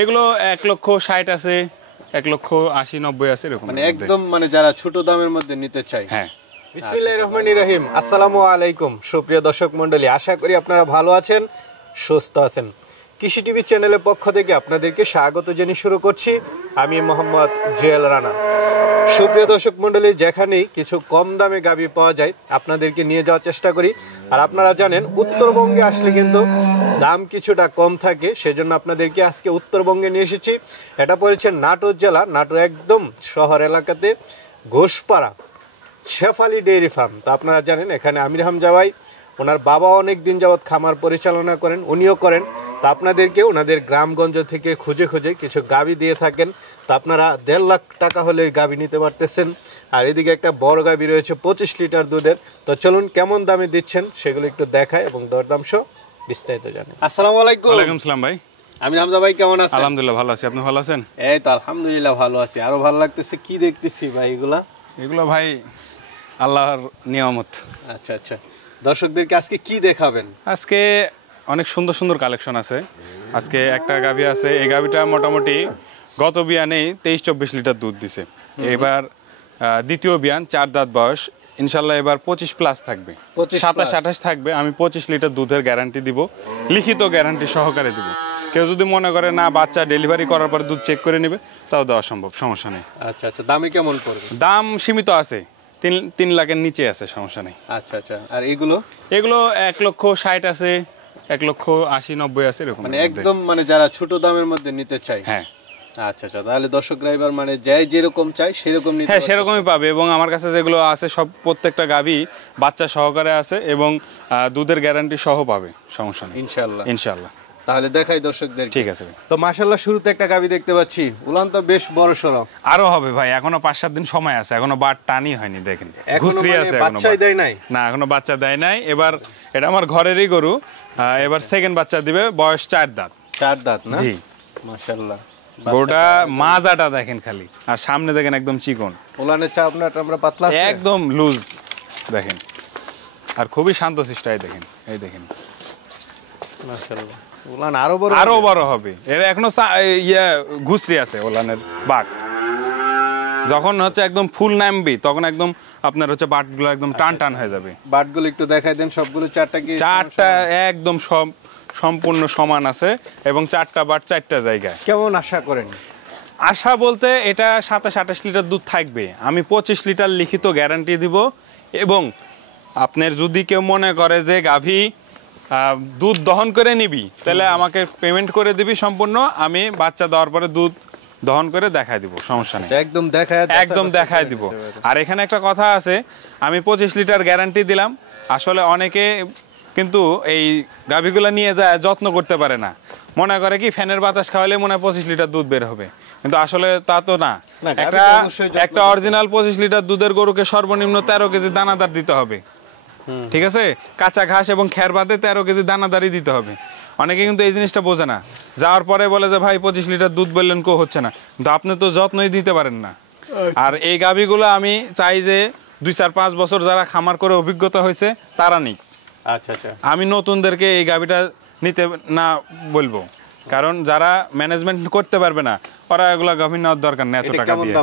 এগুলো 1,60,000 আছে, 1,80,000-90,000 আছে এরকম। মানে একদম মানে যারা ছোট দামের মধ্যে নিতে চায়। হ্যাঁ। বিসমিল্লাহির রহমানির রহিম। আসসালামু আলাইকুম সুপ্রিয় দর্শক মণ্ডলী, আশা করি আপনারা ভালো আছেন, সুস্থ আছেন। কৃষি টিভি চ্যানেলের পক্ষ থেকে আপনাদেরকে স্বাগত জানিয়ে শুরু করছি আমি মোহাম্মদ জুয়েল রানা। সুপ্রিয় দর্শক মণ্ডলী, যেখানেই কিছু কম দামে গাভী পাওয়া যায় আপনাদেরকে নিয়ে যাওয়ার চেষ্টা করি। আর আপনারা জানেন উত্তরবঙ্গে আসলে কিন্তু দাম কিছুটা কম থাকে, সেজন্য আপনাদেরকে আজকে উত্তরবঙ্গে নিয়ে এসেছি। এটা পড়েছে নাটোর জেলা, নাটোর একদম শহর এলাকাতে ঘোষপাড়া শেফালি ডেইরি ফার্ম। তো আপনারা জানেন এখানে আমির হামজা ভাই, ওনার বাবা অনেক দিন যাবৎ খামার পরিচালনা করেন, উনিও করেন। তা আপনাদেরকে ওনাদের গ্রামগঞ্জ থেকে খুঁজে খুঁজে কিছু গাভী দিয়ে থাকেন। তা আপনারা 1.5 লাখ টাকা হলে গাভী নিতে পারতেছেন। আর এদিকে একটা বড় গাভী রয়েছে 25 লিটার দুধের। তো চলুন কেমন দামে দিচ্ছেন সেগুলো একটু দেখায় এবং দরদাম সহ বিস্তারিত জানেন। আসসালামু আলাইকুম। ওয়ালাইকুম আসসালাম ভাই। আমির হামজা ভাই কেমন আছেন? আলহামদুলিল্লাহ ভালো আছি, আপনি ভালো আছেন? এই তো আলহামদুলিল্লাহ ভালো আছি। আরো ভালো লাগতেছে, কি দেখতেছি ভাই এগুলো ভাই আল্লাহর নিয়ামত। আচ্ছা আচ্ছা, দর্শকদেরকে আজকে কি দেখাবেন? আজকে অনেক সুন্দর সুন্দর কালেকশন আছে। আজকে একটা গাভী আছে, এই গাভীটা মোটামুটি গত বিয়ানেই 23-24 লিটার দুধ দিছে। এবার দ্বিতীয় বিয়ান, 4 দাঁত বয়স, ইনশাল্লাহ এবার 25 প্লাস থাকবে, 27-28 থাকবে। আমি 25 লিটার দুধের গ্যারান্টি দিব, লিখিত গ্যারান্টি সহকারে দিব। কেউ যদি মনে করে না বাচ্চা ডেলিভারি করার পরে দুধ চেক করে নেবে, তাও দেওয়া সম্ভব, সমস্যা নেই। আচ্ছা আচ্ছা, দামে কেমন পড়বে? দাম সীমিত আছে, 3 লাখের নিচে আছে, সমস্যা নেই। আচ্ছা আচ্ছা, আর এগুলো 1,60,000 আছে, 1,80,000-90,000 আছে এরকম। মানে একদম মানে যারা ছোট দামের মধ্যে নিতে চায়। হ্যাঁ। আচ্ছা আচ্ছা, তাহলে দর্শক ড্রাইভার মানে যাই যেরকম চাই সেরকম নিতে। হ্যাঁ, সেরকমই পাবে। এবং আমার কাছে যেগুলো আছে সব প্রত্যেকটা গাভী বাচ্চা সহকারে আছে এবং দুধের গ্যারান্টি সহ পাবে, সমস্যা নেই ইনশাআল্লাহ। ইনশাআল্লাহ। তাহলে দেখাই দর্শকদের। ঠিক আছে। তো মাশাআল্লাহ, শুরুতে একটা গাভী দেখতে পাচ্ছি, উলান তো বেশ বড় সড়ো। আরো হবে ভাই, এখনো 5-7 দিন সময় আছে, এখনো বাট টানি হয়নি। দেখেন ঘুষরি আছে, এখনো বাচ্চাই দেয় নাই। না, এখনো বাচ্চা দেয় নাই। এবার এটা আমার ঘরেরই গরু, এবার সেকেন্ড বাচ্চা দিবে, বয়স 4 দাঁত। 4 দাঁত না? জি মাশাআল্লাহ। গরুটা মাজাটা দেখেন খালি, আর সামনে দেখেন একদম চিকন। উলানের চাপ না আমরা পাতলা আছে, একদম লুজ দেখেন, আর খুবই শান্তশিষ্ট। দেখেন, এই দেখেন মাশাআল্লাহ, উলান আরো বড় হবে। এর এখনো ঘুষরি আছে ওলানের বাট। যখন হচ্ছে একদম ফুল নামবি তখন একদম আপনার হচ্ছে বাটগুলো একদম টান টান হয়ে যাবে। বাটগুলো একটু দেখাই দেন, সবগুলো চারটা একদম সম্পূর্ণ সমান আছে এবং 4টা বাট 4টা জায়গায়। কেমন আশা করেন? আশা বলতে এটা 27-28 লিটার দুধ থাকবে। আমি 25 লিটার লিখিত গ্যারান্টি দিব। এবং আপনার যদি কেউ মনে করে যে গাভী দুধ দহন করে নিবি, তাহলে আমাকে পেমেন্ট করে দিবি সম্পূর্ণ, আমি বাচ্চা দেওয়ার পরে দুধ দহন করে দেখাই দিব, সমস্যা নেই। একদম দেখায় দিব। আর এখানে একটা কথা আছে, আমি 25 লিটার গ্যারান্টি দিলাম। আসলে অনেকে কিন্তু এই গাভীগুলো নিয়ে যায় যত্ন করতে পারে না, মনে করে কি ফ্যানের বাতাস খাওয়ালে মনে হয় 25 লিটার দুধ বের হবে, কিন্তু আসলে তা তো না। একটা অরিজিনাল 25 লিটার দুধের গরুকে সর্বনিম্ন 13 কেজি দানাদার দিতে হবে, ঠিক আছে? কাঁচা ঘাস এবং খের বাদে 13 কেজি দানাদারই দিতে হবে। অনেকে কিন্তু এই জিনিসটা বোঝে না, যাওয়ার পরে বলে যে ভাই 25 লিটার দুধ বললেন কো হচ্ছে না, কিন্তু আপনি তো যত্নই দিতে পারেন না। আর এই গাভীগুলো আমি চাই যে 2-4-5 বছর যারা খামার করে অভিজ্ঞতা হয়েছে তারা নিক। আচ্ছা আচ্ছা, আমি নতুনদেরকে এই গাভীটা নিতে না বলবো, কারণ যারা ম্যানেজমেন্ট করতে পারবে না ওরা এগুলা গাভী নেওয়ার দরকার নেই। এত টাকা দিয়ে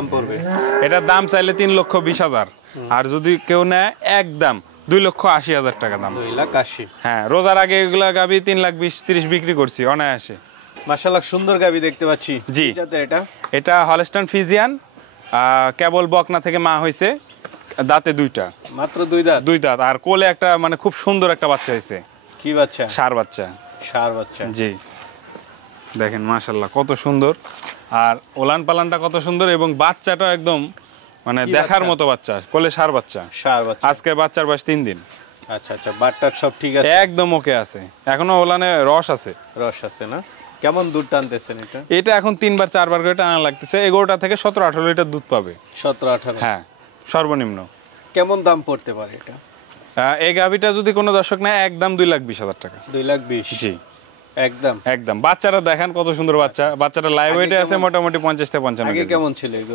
এটার দাম চাইলে 3,20,000, আর যদি কেউ নেয় একদম 2,80,000 টাকা দাম। 2,80,000। হ্যাঁ, রোজার আগে এগুলা গাভী 3,20-30 বিক্রি করছি অনায়াসে। মাশাআল্লাহ, সুন্দর গাভী দেখতে পাচ্ছি। জি, এটা হলস্টাইন ফ্রিজিয়ান, কেবল বকনা থেকে মা হয়েছে, দাঁতে 2টা, মাত্র 2 দাঁত। আর কোলে একটা মানে খুব সুন্দর একটা বাচ্চা হয়েছে। কি বাচ্চা? ষাঁড় বাচ্চা। জি, দেখেন মাশাআল্লাহ কত সুন্দর, আর ওলান পালানটা কত সুন্দর, এবং বাচ্চাটা একদম মানে দেখার মতো বাচ্চা, কোলে ষাঁড় বাচ্চা। আজকে বাচ্চার বয়স 3 দিন। আচ্ছা আচ্ছা, বাটটা সব ঠিক আছে, একদম ওকে আছে, এখনো ওলানে রস আছে না? কেমন দুধ টানতেছেন এটা? এখন 3-4 বার করে টানা লাগতেছে। 11টা থেকে 17-18 লিটার দুধ পাবে। 17-18? হ্যাঁ, সর্বনিম্ন। কেমন দাম পড়তে পারে এটা? এই গাভীটা যদি কোনো দর্শক নেয় একদম 2,20,000 টাকা। 2,20,000? জি, একদম। বাচ্চাটা দেখেন কত সুন্দর বাচ্চা। বাচ্চাটা লাইভ ওয়েটে আছে মোটামুটি 50-55 কেজি। কেমন ছিল এই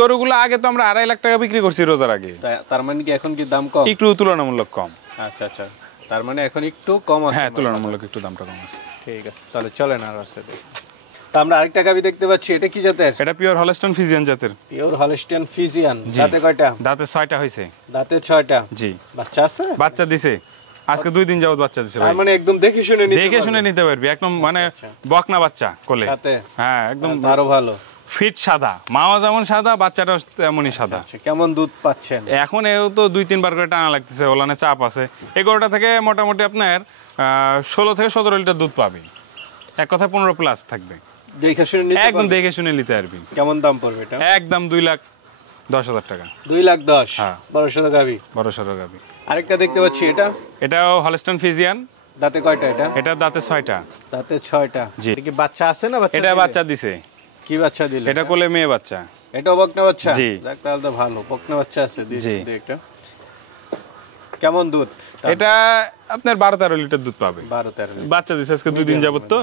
গরুগুলো? আগে তো আমরা 2.5 লাখ টাকা বিক্রি করছি রোজার আগে। তার মানে কি এখন কি দাম কম? একটু তুলনামূলক কম। আচ্ছা আচ্ছা, তার মানে এখন একটু কম আছে। হ্যাঁ, তুলনামূলক একটু দামটা কম আছে। ঠিক আছে, তাহলে চলেন আর আছে। তা আমরা আরেকটা গাভী দেখতে পাচ্ছি, এটা কি জাতের? এটা পিওর হলস্টাইন ফ্রিজিয়ান জাতের। Pure Holstein Friesian. দাঁতে কয়টা? দাঁতে 6টা হয়েছে। দাঁতে 6টা। জি। বাচ্চা আছে? বাচ্চা দিছে আজকে 2 দিন যাবত বাচ্চা দিছে ভাই। মানে একদম দেখে শুনে নিতে পারবি, একদম মানে বকনা বাচ্চা কোলে সাথে। হ্যাঁ একদম আরো ভালো ফিট সাদা, মাও যেমন সাদা বাচ্চাটাও তেমনই সাদা। কেমন দুধ পাচ্ছেন এখন? এও তো 2-3 বার করে টানা লাগতেছে, ওলানে চাপ আছে। 11টা থেকে মোটামুটি আপনার 16 থেকে 17 লিটার দুধ পাবে, এক কথা 15 প্লাস থাকবে। দেখে শুনে নিতে একদম দেখে শুনে নিতে পারবি। কেমন দাম পড়বে এটা? একদম 2,10,000 টাকা। 2,10,000? হ্যাঁ। বড়সড় গাভী। বড়সড় গাভী। আরেকটা দেখতে পাচ্ছি, এটাও হলস্টাইন ফ্রিজিয়ান। দাঁতে কয়টা এটা? এটা দাঁতে 6টা। দাঁতে 6টা। জি। এটা কি বাচ্চা আছে না বাচ্চা? এটা বাচ্চা দিছে। কি বাচ্চা দিল? এটা কোলে মেয়ে বাচ্চা। এটাও বকনা বাচ্চা? জি। দেখ তাহলে তো ভালো, বকনা বাচ্চা আছে। জি। একটা কেমন দুধ? এটা আপনার 12-13 লিটার দুধ পাবে। 12-13 লিটার। বাচ্চা দিছে আজকে 2 দিন যাবত, তো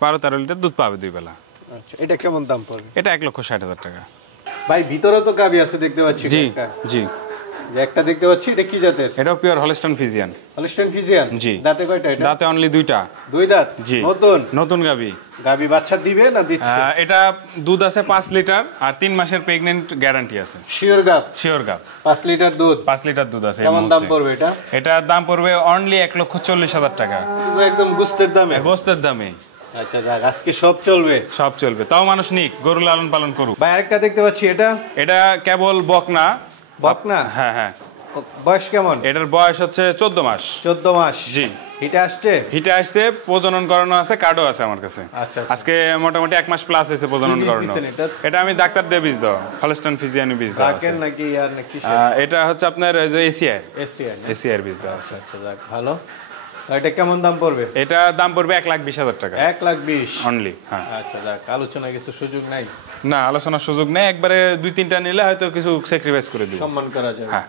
12-13 লিটার দুধ পাবে 2 বেলা। আচ্ছা, এটা কেমন দাম পড়বে? এটা 1,60,000 টাকা। ভাই ভিতরে তো গাভী আছে দেখতে পাচ্ছি। জি জি। যে একটা দেখতে পাচ্ছি, এটা কি জাতের? এটাও pure Holstein Friesian. Holstein Friesian. জি। দাঁতে কয়টা এটা? দাঁতে অনলি 2টা। 2 দাঁত? জি। নতুন গাভী। গাভী বাচ্চা দিবে না দিচ্ছে? এটা দুধ আছে 5 লিটার আর 3 মাসের প্রেগন্যান্ট গ্যারান্টি আছে। Sure gov? Sure gov. 5 litre দুধ? 5 লিটার দুধ আছে। কেমন দাম পড়বে এটা? এটার দাম পড়বে অনলি 1,40,000 টাকা। একদম গোস্তের দামে? গোস্তের দামে। আচ্ছা যাক, আজকে সব চলবে। সব চলবে, তাও মানুষ নিক, গরু লালন পালন করুক। ভাই আরেকটা দেখতে পাচ্ছি, এটা কেবল বকনা। বকনা? হ্যাঁ হ্যাঁ। বয়স কেমন? এটার বয়স হচ্ছে 14 মাস। 14 মাস? জি। হিটে আসছে? হিটে আসছে, প্রজনন করানো আছে, কার্ডও আছে আমার কাছে। আচ্ছা। আজকে মোটামুটি 1 মাস প্লাস হয়েছে প্রজনন করানো। এটা আমি ডাক্তার দিয়ে বীজ দাও, হলস্টাইন ফ্রিজিয়ান বীজ দাও আছে। নাকি আর নাকি? এটা হচ্ছে আপনার যে এসিআর বীজ দাও আছে। আচ্ছা যাক, ভালো। এটা কেমন দাম পড়বে? এটা দাম পড়বে 1,20,000 টাকা। 1,20,000 অনলি। হ্যাঁ। আচ্ছা যাক, আলোচনা কিছু সুযোগ নাই? না, আলোচনার সুযোগ নেই, একবারে 2-3টা নিলে হয়তো কিছু স্যাক্রিফাইস করে দিব, সম্মান করা যাবে। হ্যাঁ।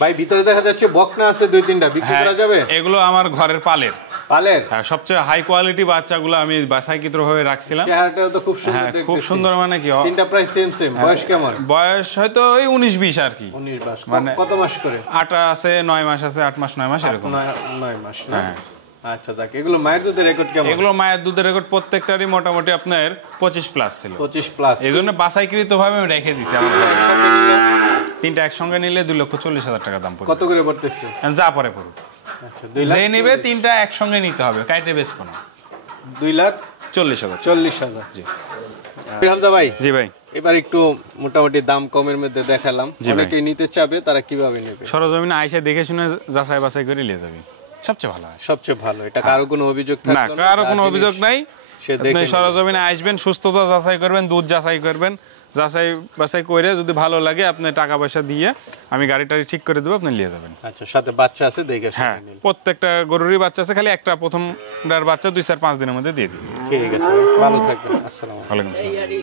ভাই ভিতরে দেখা যাচ্ছে বকনা আছে 2-3টা, বিক্রি করা যাবে? এগুলো আমার ঘরের পালের। হ্যাঁ, সবচেয়ে হাই কোয়ালিটি বাচ্চাগুলো আমি বাছাইকৃত ভাবে রাখছিলাম। চেহারাটা তো খুব সুন্দর হ্যাঁ, দেখতে। খুব সুন্দর। মানে কি, তিনটা প্রায় সেম। বয়স কেমন? বয়স হয়তো ওই 19-20 আর কি। 19 মাস। মানে কত মাস করে? 8 আছে, 9 মাস আছে, 8 মাস 9 মাস এরকম। 9 মাস না? হ্যাঁ। আচ্ছা যাক, এগুলো মায়ের দুধের রেকর্ড কেমন? এগুলো মায়ের দুধের রেকর্ড প্রত্যেকটারই মোটামুটি আপনার 25 প্লাস ছিল। 25 প্লাস। এই জন্য বাছাইকৃত ভাবে আমি রেখে দিছি আমার ঘরে। তিনটা একসঙ্গে নিলে 2,40,000 টাকা দাম পড়বে। কত করে পড়তেছে? যা পরে পড়ুক। আচ্ছা, যে নেবে তিনটা একসঙ্গে নিতে হবে, কাইটে বেচবো না। 2,40,000? 40,000। জি। হামজা ভাই। জি ভাই। এবার একটু মোটামুটি দাম কমের মধ্যে দেখালাম, অনেকেই নিতে চাবে, তারা কিভাবে নেবে? সরজমিনে আইসা দেখে শুনে যাচাই বাছাই করে নিয়ে যাবে, সবচেয়ে ভালো হয়। সবচেয়ে ভালো। এটা কারো কোনো অভিযোগ না, থাকলো না? কারো কোনো অভিযোগ নাই। আপনি সরজমিনে আসবেন, সুস্থতা যাচাই করবেন, দুধ যাচাই করবেন, যাচাই বাছাই করে যদি ভালো লাগে আপনি টাকা পয়সা দিয়ে আমি গাড়ি টাড়ি ঠিক করে দেবো, আপনি নিয়ে যাবেন। আচ্ছা, সাথে বাচ্চা আছে দেখে শুনে হ্যাঁ, নিন। প্রত্যেকটা গরুরই বাচ্চা আছে, খালি একটা প্রথমটার বাচ্চা 2-4-5 দিনের মধ্যে দিয়ে দিই। ঠিক আছে, ভালো থাকবেন। আসসালামু আলাইকুম। ওয়ালাইকুম আসসালাম।